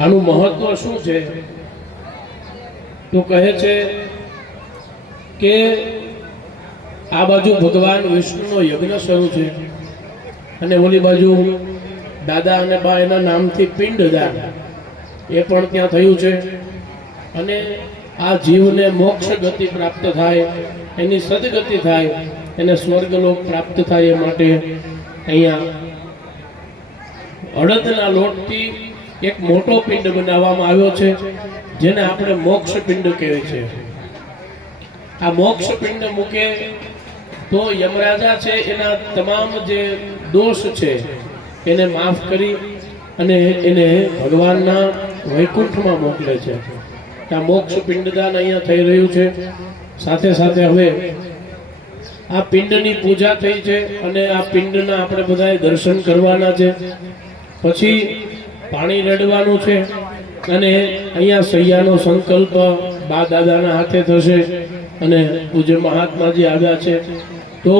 આનું મહત્વ શું છે? તો કહે છે કે આ બાજુ ભગવાન વિષ્ણુનો યજ્ઞ શરૂ છે અને ઓલી બાજુ દાદા અને બા એના નામથી પિંડદાન એ પણ ત્યાં થયું છે. અને આ જીવને મોક્ષ ગતિ પ્રાપ્ત થાય, એની સદગતિ થાય, એને સ્વર્ગલોક પ્રાપ્ત થાય એ માટે અહીંયા અડદના લોટથી એક મોટો પિંડ બનાવવામાં આવ્યો છે, જેને આપણે મોક્ષ પિંડ કહેવાય છે. આ મોક્ષ પિંડ મૂકે તો યમરાજા છે એના તમામ જે દોષ છે એને માફ કરી અને એને ભગવાનના વૈકુંઠમાં મોકલે છે. આ મોક્ષ પિંડદાન અહીંયા થઈ રહ્યું છે. સાથે સાથે હવે આ પિંડની પૂજા થઈ છે અને આ પિંડના આપણે બધાએ દર્શન કરવાના છે. પછી પાણી રેડવાનું છે અને અહીંયા સૈયાનો સંકલ્પ બા દાદાના હાથે થશે અને પૂજ્ય મહાત્માજી આવ્યા છે તો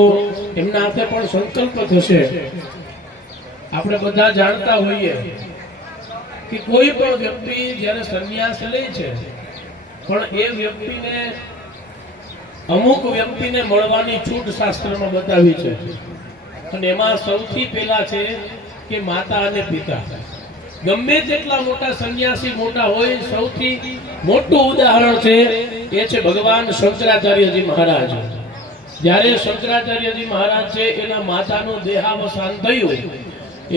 એમના હાથે પણ સંકલ્પ થશે. આપણે બધા જાણતા હોઈએ કે કોઈ પણ વ્યક્તિ જ્યારે સંન્યાસ લે છે પણ એ વ્યક્તિને અમુક વ્યક્તિને મળવાની છૂટ શાસ્ત્રમાં બતાવી છે અને એમાં સૌથી પહેલા છે કે માતા અને પિતા. ગમે તેટલા મોટા સંન્યાસી મોટા હોય, સૌથી મોટું ઉદાહરણ છે એ છે ભગવાન શંકરાચાર્યજી મહારાજ. જ્યારે શંકરાચાર્યજી મહારાજ છે એના માતાનું દેહાવસાન થયું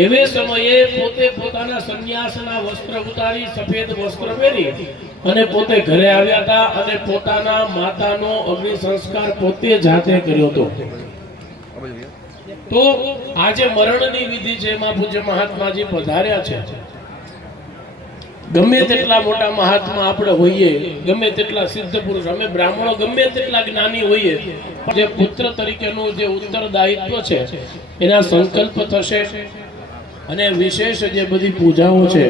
એવે સમયે પોતે પોતાના સંન્યાસના વસ્ત્ર ઉતારી સફેદ વસ્ત્ર પહેરી અને પોતે ઘરે આવ્યા હતા અને પોતાના માતાનો અગ્નિ સંસ્કાર પોતે જાતે કર્યો હતો. તો આજે મરણની વિધિ છે એમાં પૂજ્ય મહાત્માજી પધાર્યા છે. ગમે તેટલા મોટા મહાત્મા આપણે હોઈએ, ગમે તેટલા સિદ્ધ પુરુષ, અમે બ્રાહ્મણો ગમે તેટલા જ્ઞાની હોઈએ, જે પુત્ર તરીકેનું જે ઉત્તરદાયિત્વ છે એના સંકલ્પ થશે અને વિશેષ જે બધી પૂજાઓ છે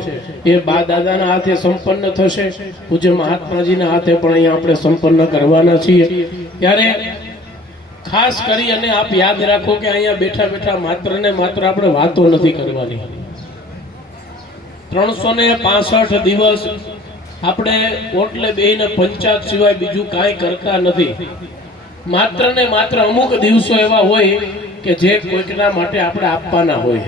એ બા દાદાના હાથે સંપન્ન થશે. પૂજ્ય મહાત્માજીના હાથે પણ અહીંયા આપણે સંપન્ન કરવાના છીએ. ત્યારે ખાસ કરી અને આપ યાદ રાખો કે અહીંયા બેઠા બેઠા માત્ર ને માત્ર આપણે વાતો નથી કરવાની. 365 દિવસ આપણે ઓટલે બેહીને પંચાયત સિવાય બીજું કાંઈ કરતા નથી. માત્ર ને માત્ર અમુક દિવસો એવા હોય કે જે કોઈકના માટે આપણે આપવાના હોય.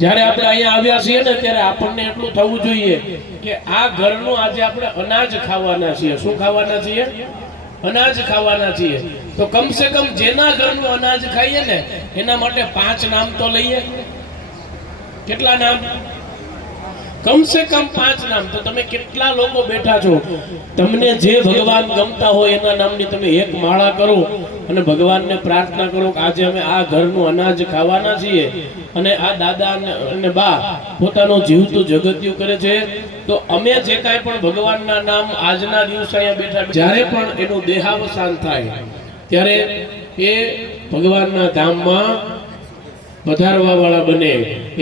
જ્યારે આપણે અહીંયા આવ્યા છીએ ને ત્યારે આપણને એટલું થવું જોઈએ કે આ ઘરનું આજે આપણે અનાજ ખાવાના છીએ. શું ખાવાના છીએ? અનાજ ખાવાના છીએ. તો કમસે કમ જેના ઘરનું અનાજ ખાઈએ ને એના માટે 5 નામ તો લઈએ. કેટલા નામ? કમસે કમ 5 નામ. તો તમે કેટલા લોકો બેઠા છો? તમને જે ભગવાન ગમતા હોય એના નામની તમે એક માળા કરો અને ભગવાનને પ્રાર્થના કરો કે આજે અમે આ ઘરનું અનાજ ખાવાના છીએ અને આ દાદા અને બા પોતાનો જીવતું જગત્યું કરે છે. તો અમે જે કાંઈ પણ ભગવાનના નામ આજના દિવસે અહીંયા બેઠા, જ્યારે પણ એનું દેહાવસાન થાય ત્યારે એ ભગવાનના ધામમાં પધારવા વાળા બને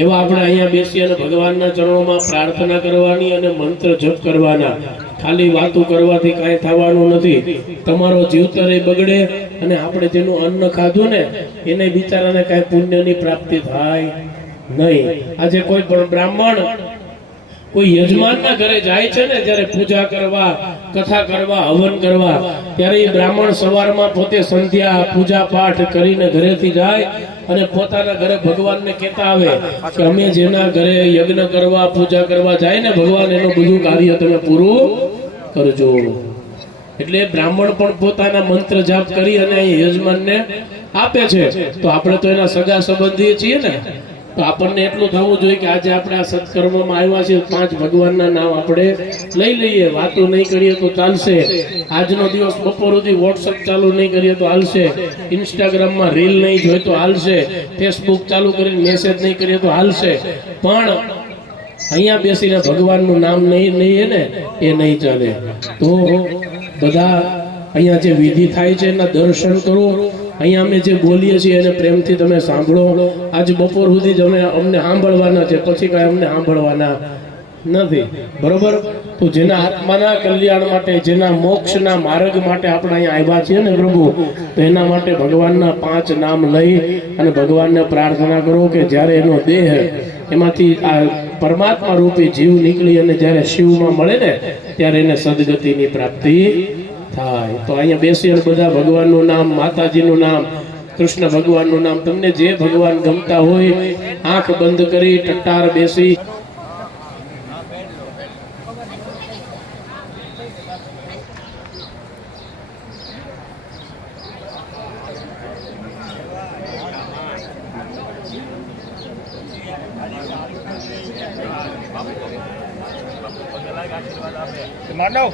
એવા આપણે અહીંયા બેસી અને ભગવાનના ચરણોમાં પ્રાર્થના કરવાની અને મંત્ર જપ કરવાના. ખાલી વાતો કરવાથી કાંઈ થવાનું નથી. તમારો જીવતરે બગડે અને આપણે જેનું અન્ન ખાધું ને એને બિચારાને કાંઈ પુણ્યની પ્રાપ્તિ થાય નહીં. આજે કોઈ પણ બ્રાહ્મણ કોઈ યજમાનના ઘરે જાય છે ને જ્યારે પૂજા કરવા, કથા કરવા, હવન કરવા, ત્યારે એ બ્રાહ્મણ સવારમાં પોતે સંધ્યા પૂજા પાઠ કરીને ઘરેથી જાય અને પોતાના ઘરે ભગવાનને કહેતા આવે કે અમે જેના ઘરે યજ્ઞ કરવા, પૂજા કરવા જાય ને ભગવાન એનું બધું કાર્ય તમે પૂરું કરજો. એટલે બ્રાહ્મણ પણ પોતાના મંત્ર જાપ કરી અને યજમાનને આપે છે. તો આપણે તો એના સગા સંબંધી છીએ ને, તો આપણને એટલું થવું જોઈએ કે આજે આપણે આ સત્કર્મમાં આવ્યા છીએ, 5 ભગવાનના નામ આપણે લઈ લઈએ. વાતો નહીં કરીએ તો ચાલશે. આજનો દિવસ બપોર સુધી વોટ્સઅપ ચાલુ નહીં કરીએ તો હાલશે. ઇન્સ્ટાગ્રામમાં રીલ નહીં જોઈએ તો હાલશે. ફેસબુક ચાલુ કરીને મેસેજ નહીં કરીએ તો હાલશે. પણ અહીંયા બેસીને ભગવાનનું નામ નહીં લઈએ ને એ નહીં ચાલે. તો બધા અહીંયા જે વિધિ થાય છે એના દર્શન કરો. અહીંયા અમે જે બોલીએ છીએ એને પ્રેમથી તમે સાંભળો. આજ બપોર સુધી જ અમને સાંભળવાના છે, પછી કાંઈ અમને સાંભળવાના નથી. બરોબર? તો જેના આત્માના કલ્યાણ માટે, જેના મોક્ષના માર્ગ માટે આપણે અહીંયા આવ્યા છીએ ને પ્રભુ, તો એના માટે ભગવાનના 5 નામ લઈ અને ભગવાનને પ્રાર્થના કરો કે જ્યારે એનો દેહ એમાંથી આ પરમાત્મા રૂપી જીવ નીકળી અને જ્યારે શિવમાં મળે ને ત્યારે એને સદગતિની પ્રાપ્તિ થાય. તો અહીંયા બેસી અને બધા ભગવાનનું નામ, માતાજીનું નામ, કૃષ્ણ ભગવાનનું નામ, તમને જે ભગવાન ગમતા હોય આંખ બંધ કરી ટટ્ટાર બેસી માનવ